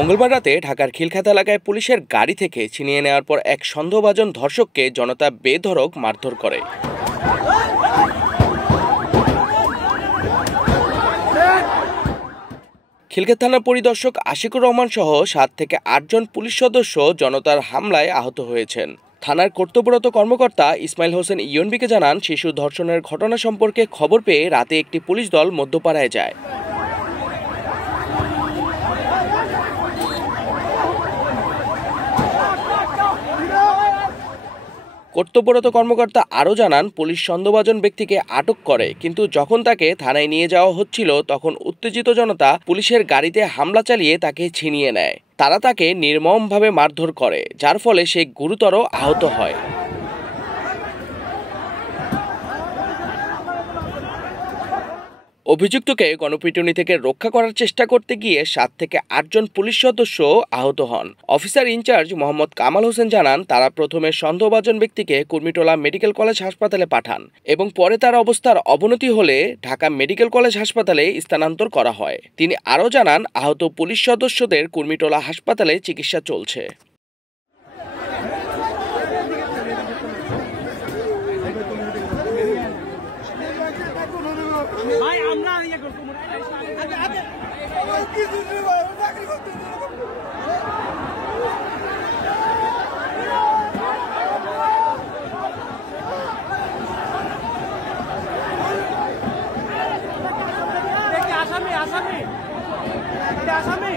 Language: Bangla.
মঙ্গলবার রাতে ঢাকার খিলক্ষেত এলাকায় পুলিশের গাড়ি থেকে ছিনিয়ে নেওয়ার পর এক সন্দেহভাজন ধর্ষককে জনতা বেধড়ক মারধর করে। খিলক্ষেত থানার পরিদর্শক আশিকুর রহমান সহ 7 থেকে 8 জন পুলিশ সদস্য জনতার হামলায় আহত হয়েছেন। থানার কর্তব্যরত কর্মকর্তা ইসমাইল হোসেন ইয়নবিকে জানান, শিশু ধর্ষণের ঘটনা সম্পর্কে খবর পেয়ে রাতে একটি পুলিশ দল মধ্যপাড়ায় যায়। কর্তব্যরত কর্মকর্তা আরও জানান, পুলিশ সন্দেহভাজন ব্যক্তিকে আটক করে, কিন্তু যখন তাকে থানায় নিয়ে যাওয়া হচ্ছিল তখন উত্তেজিত জনতা পুলিশের গাড়িতে হামলা চালিয়ে তাকে ছিনিয়ে নেয়। তারা তাকে নির্মমভাবে মারধর করে, যার ফলে সে গুরুতর আহত হয়। অভিযুক্তকে গণপিটুনি থেকে রক্ষা করার চেষ্টা করতে গিয়ে 7 থেকে 8 জন পুলিশ সদস্য আহত হন। অফিসার ইনচার্জ মোহাম্মদ কামাল হোসেন জানান, তারা প্রথমে সন্দেহভাজন ব্যক্তিকে কুর্মিটোলা মেডিকেল কলেজ হাসপাতালে পাঠান এবং পরে তার অবস্থার অবনতি হলে ঢাকা মেডিকেল কলেজ হাসপাতালে স্থানান্তর করা হয়। তিনি আরও জানান, আহত পুলিশ সদস্যদের কুর্মিটোলা হাসপাতালে চিকিৎসা চলছে। আসামি